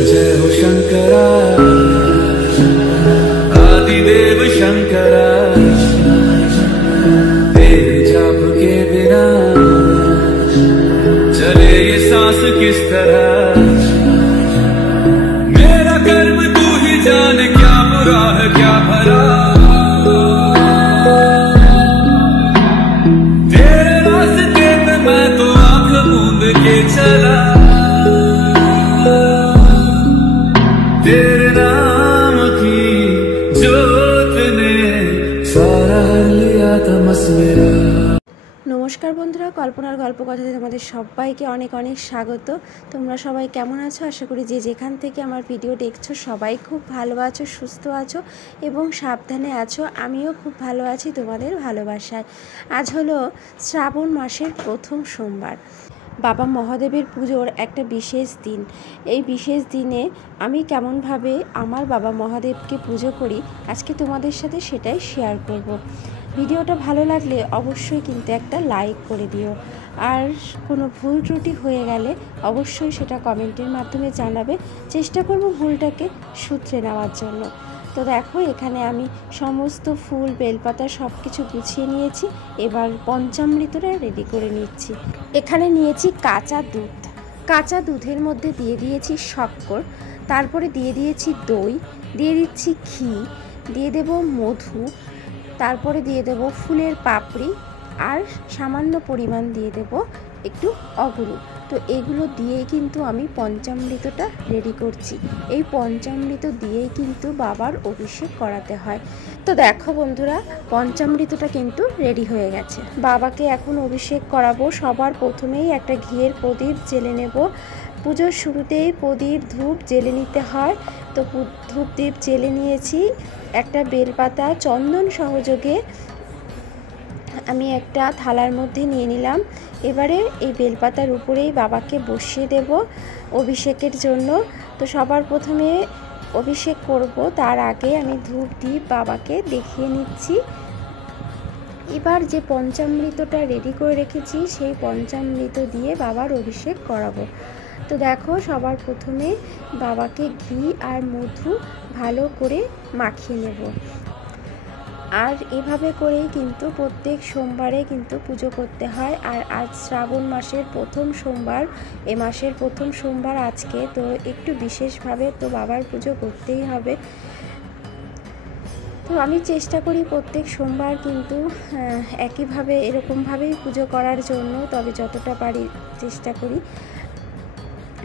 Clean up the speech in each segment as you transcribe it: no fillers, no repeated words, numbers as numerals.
जय हो शंकरा आदिदेव शंकरा तेरे जाप के बिना चले ये सांस किस तरह। मेरा कर्म तू ही जाने क्या बुरा है क्या भला। तेरे रास्ते पे मैं तो आंख मूंद के चला। तेरे नाम की जोत ने सारा लिया तमस मेरा। नमस्कार बंधुरा, कल्पनार गल्प কথাতে তোমাদের সবাইকে অনেক অনেক স্বাগত। তোমরা সবাই কেমন আছো? আশা করি যে যেখান থেকে আমার ভিডিও দেখছো সবাই খুব ভালো আছো, সুস্থ আছো এবং সাবধানে আছো। আমিও খুব ভালো আছি তোমাদের ভালোবাসায়। আজ হলো শ্রাবণ মাসের প্রথম সোমবার, বাবা মহাদেবের পুজোর একটা বিশেষ দিন। এই বিশেষ দিনে আমি কেমনভাবে আমার বাবা মহাদেবকে পুজো করি আজকে তোমাদের সাথে সেটাই শেয়ার করব। ভিডিওটা ভালো লাগলে অবশ্যই কিন্তু একটা লাইক করে দিও, আর কোনো ভুল ত্রুটি হয়ে গেলে অবশ্যই সেটা কমেন্টের মাধ্যমে জানাবে। চেষ্টা করব ভুলটাকে শুধরে নেওয়ার জন্য। তো দেখো, এখানে আমি সমস্ত ফুল বেলপাতা সব কিছু গুছিয়ে নিয়েছি। এবার পঞ্চামৃতটা রেডি করে নিচ্ছি। এখানে নিয়েছি কাঁচা দুধ, কাঁচা দুধের মধ্যে দিয়ে দিয়েছি শক্কর, তারপরে দিয়ে দিয়েছি দই, দিয়ে দিচ্ছি ঘি, দিয়ে দেব মধু, তারপরে দিয়ে দেব ফুলের পাপড়ি, আর সামান্য পরিমাণ দিয়ে দেব একটু অগুরু। তো এগুলো দিয়েই কিন্তু আমি পঞ্চামৃতটা রেডি করছি। এই পঞ্চামৃত দিয়েই কিন্তু বাবার অভিষেক করাতে হয়। তো দেখো বন্ধুরা, পঞ্চামৃতটা কিন্তু রেডি হয়ে গেছে। বাবাকে এখন অভিষেক করাবো। সবার প্রথমেই একটা ঘিয়ের প্রদীপ জ্বেলে নেব। পুজোর শুরুতেই প্রদীপ ধূপ জ্বেলে নিতে হয়। তো ধূপ দ্বীপ জ্বেলে নিয়েছি। একটা বেলপাতা চন্দন সহযোগে আমি একটা থালার মধ্যে নিয়ে নিলাম। এবারে এই বেলপাতার উপরেই বাবাকে বসিয়ে দেব অভিষেকের জন্য। তো সবার প্রথমে অভিষেক করব, তার আগে আমি ধূপ দ্বীপ বাবাকে দেখিয়ে নিচ্ছি। এবার যে পঞ্চামৃতটা রেডি করে রেখেছি সেই পঞ্চামৃত দিয়ে বাবার অভিষেক করাবো। তো দেখো, সবার প্রথমে বাবাকে ঘি আর মধু ভালো করে মাখিয়ে নেব। আর এভাবে করেই কিন্তু প্রত্যেক সোমবারে কিন্তু পুজো করতে হয়। আর আজ শ্রাবণ মাসের প্রথম সোমবার, এ মাসের প্রথম সোমবার আজকে, তো একটু বিশেষভাবে তো বাবার পুজো করতেই হবে। তো আমি চেষ্টা করি প্রত্যেক সোমবার কিন্তু একইভাবে এরকমভাবেই পুজো করার জন্য, তবে যতটা পারি চেষ্টা করি।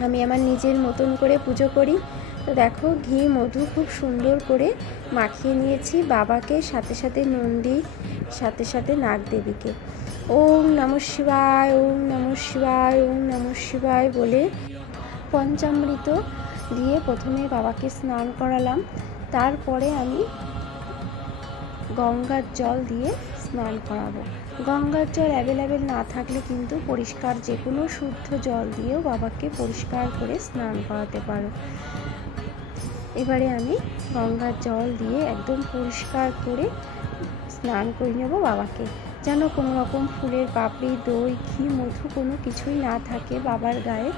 আমি আমার নিজের মতন করে পুজো করি। তো দেখো, ঘি মধু খুব সুন্দর করে মাখিয়ে নিয়েছি বাবাকে, সাথে সাথে নন্দী, সাথে সাথে নাগদেবীকে। ওম নমঃ শিবায়, ওম নমঃ শিবায়, ওম নমঃ শিবায় বলে পঞ্চামৃত দিয়ে প্রথমে বাবাকে স্নান করালাম। তারপরে আমি গঙ্গার জল দিয়ে স্নান করাবো। গঙ্গার জল অ্যাভেলেবেল না থাকলে কিন্তু পরিষ্কার যে কোনো শুদ্ধ জল দিয়েও বাবাকে পরিষ্কার করে স্নান করাতে পারো। এবারে আমি গঙ্গার জল দিয়ে একদম পরিষ্কার করে স্নান করে নেব বাবাকে, যেন কোনো রকম ফুলের পাপড়ি, দই, ঘি, মধু কোনো কিছুই না থাকে বাবার গায়ে।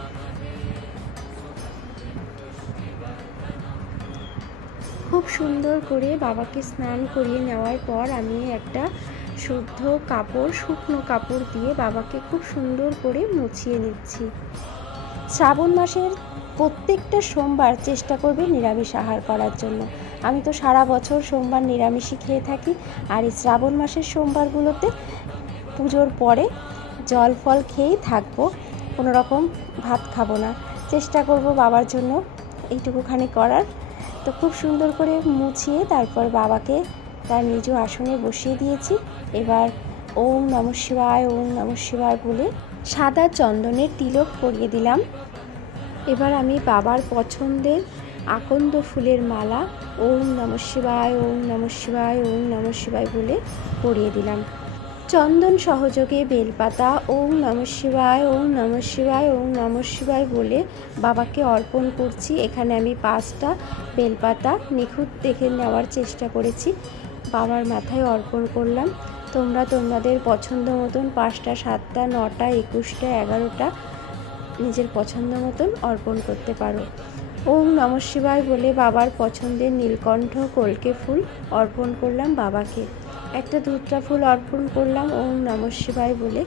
খুব সুন্দর করে বাবাকে স্নান করিয়ে নেওয়ার পর আমি একটা শুদ্ধ কাপড়, শুকনো কাপড় দিয়ে বাবাকে খুব সুন্দর করে মুছিয়ে নিচ্ছি। শ্রাবণ মাসের প্রত্যেকটা সোমবার চেষ্টা করবে নিরামিষ আহার করার জন্য। আমি তো সারা বছর সোমবার নিরামিষই খেয়ে থাকি, আর এই শ্রাবণ মাসের সোমবারগুলোতে পুজোর পরে জল ফল খেয়েই থাকবো, কোনো রকম ভাত খাবো না। চেষ্টা করব বাবার জন্য এইটুকুখানি করার। তো খুব সুন্দর করে মুছিয়ে তারপর বাবাকে তার নিজ আসনে বসিয়ে দিয়েছি। এবার ওম নমঃ শিবায়, ওম নমঃ শিবায় বলে সাদা চন্দনের তিলক পরিয়ে দিলাম। এবার আমি বাবার পছন্দের আকন্দ ফুলের মালা ওম নমঃ শিবায়, ওম নমঃ শিবায়, ওম নমঃ শিবায় বলে পরিয়ে দিলাম। চন্দন সহযোগে বেলপাতা ওম নমঃ শিবায়, ওম নমঃ শিবায়, ওম নমঃ শিবায় বলে বাবাকে অর্পণ করছি। এখানে আমি 5টা বেলপাতা নিখুঁত দেখে নেওয়ার চেষ্টা করেছি, বাবার মাথায় অর্পণ করলাম। তোমরা তোমাদের পছন্দ মতন 5টা, 7টা, 9টা, 21টা, 11টা নিজের পছন্দ মতন অর্পণ করতে পারো। ওম নমঃ শিবায় বলে বাবার পছন্দের নীলকণ্ঠ কলকে ফুল অর্পণ করলাম বাবাকে। একটা ধুতরা ফুল অর্পণ করলাম ওম নমঃ শিবায় বলে।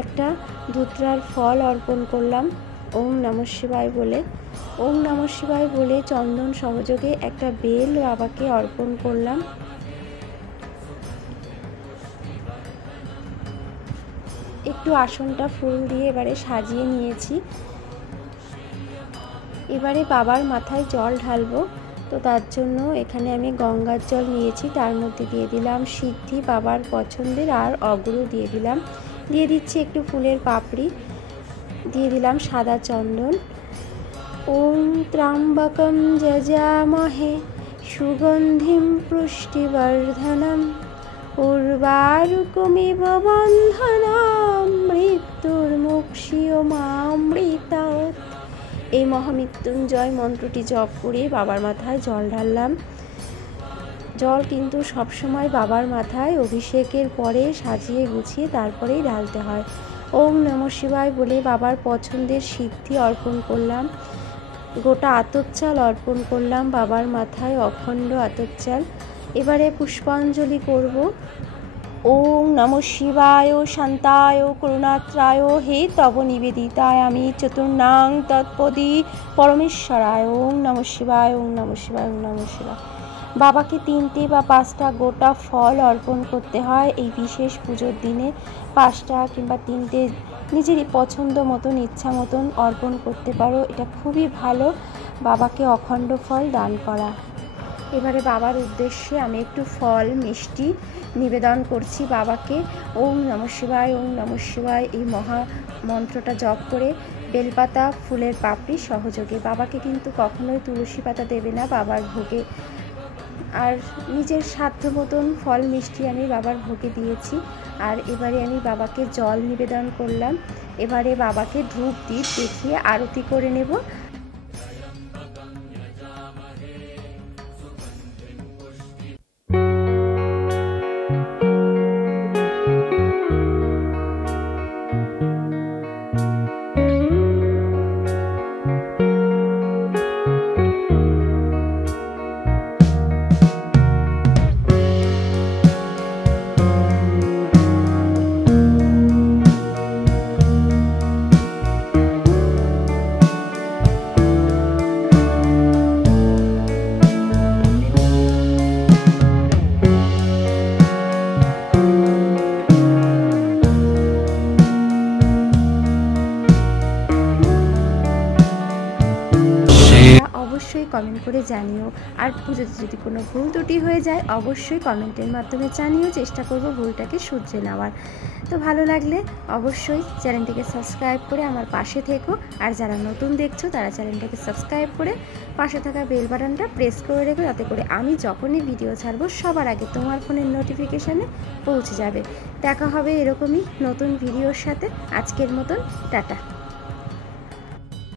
একটা ধুতরার ফল অর্পণ করলাম ওম নমঃ শিবায় বলে। ওম নমঃ শিবায় বলে চন্দন সহযোগে একটা বেল বাবাকে অর্পণ করলাম। একটু আসনটা ফুল দিয়ে এবারে সাজিয়ে নিয়েছি। এবারে বাবার মাথায় জল ঢালবো, তো তার জন্য এখানে আমি গঙ্গার জল নিয়েছি, তার মধ্যে দিয়ে দিলাম সিদ্ধি বাবার পছন্দের, আর অগুরু দিয়ে দিলাম। দিয়ে দিচ্ছি একটু ফুলের পাপড়ি, দিয়ে দিলাম সাদা চন্দন। ওম ত্র্যম্বকম যজামহে সুগন্ধিম পুষ্টিবর্ধনম উর্বারুকমিব বন্ধনাম মৃত্যুর্মুক্ষীয়মামৃতাৎ। এই মহামৃত্যুঞ্জয় মন্ত্রটি জপ করে বাবার মাথায় জল ঢাললাম। জল কিন্তু সবসময় বাবার মাথায় অভিষেকের পরে সাজিয়ে গুছিয়ে তারপরেই ঢালতে হয়। ওম নমঃ শিবায় বলে বাবার পছন্দের সিদ্ধি অর্পণ করলাম। গোটা আতপ চাল অর্পণ করলাম বাবার মাথায়, অখণ্ড আতপ চাল। এবারে পুষ্পাঞ্জলি করব। ওম নমঃ শিবায় শান্তায় করুণাত্রায় হে তব নিবেদিতায় আমি চতুর্ণাং তৎপদী পরমেশ্বরায়। ওম নমঃ শিবায় ওম নমঃ শিবায় ওম নমঃ শিবায়। বাবাকে 3টে বা 5টা গোটা ফল অর্পণ করতে হয় এই বিশেষ পুজোর দিনে। 5টা কিংবা 3টে নিজেরই পছন্দ মতন ইচ্ছা মতন অর্পণ করতে পারো, এটা খুবই ভালো বাবাকে অখণ্ড ফল দান করা। এবারে বাবার উদ্দেশ্যে আমি একটু ফল মিষ্টি নিবেদন করছি বাবাকে। ওম নমঃ শিবায় ওম নমঃ শিবায় এই মহা মন্ত্রটা জপ করে বেলপাতা ফুলের পাপড়ি সহযোগে। বাবাকে কিন্তু কখনোই তুলসী পাতা দেবে না বাবার ভোগে। আর নিজের সাধ্য মতন ফল মিষ্টি আমি বাবার ভোগে দিয়েছি। আর এবারে আমি বাবাকে জল নিবেদন করলাম। এবারে বাবাকে ধূপ দ্বীপ দেখিয়ে আরতি করে নেব। অবশ্যই কমেন্ট করে জানিও। আর পুজোতে যদি কোনো ভুল ত্রুটি হয়ে যায় অবশ্যই কমেন্টের মাধ্যমে জানিও, চেষ্টা করব ভুলটাকে শুধরে নেওয়ার। তো ভালো লাগলে অবশ্যই চ্যানেলটিকে সাবস্ক্রাইব করে আমার পাশে থেকো। আর যারা নতুন দেখছো তারা চ্যানেলটাকে সাবস্ক্রাইব করে পাশে থাকা বেল বাটনটা প্রেস করে রেখো, যাতে করে আমি যখনই ভিডিও ছাড়বো সবার আগে তোমার ফোনের নোটিফিকেশানে পৌঁছে যাবে। দেখা হবে এরকমই নতুন ভিডিওর সাথে। আজকের মতন টাটা।